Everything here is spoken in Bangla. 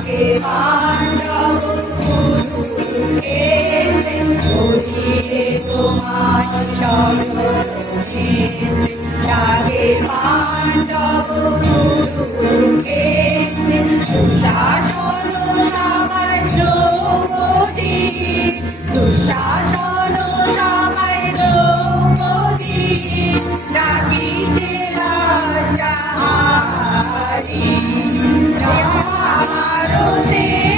যাকে পাণ্ডব গুরুকে ধরিয়ে তোমার সর্বক্ষেত্রে যাকে পাণ্ডব গুরুকে দুঃশাসন সভায় দ্রৌপদী দুঃশাসন সভায় দ্রৌপদী ডাকিছে রাজা হারি ভারতে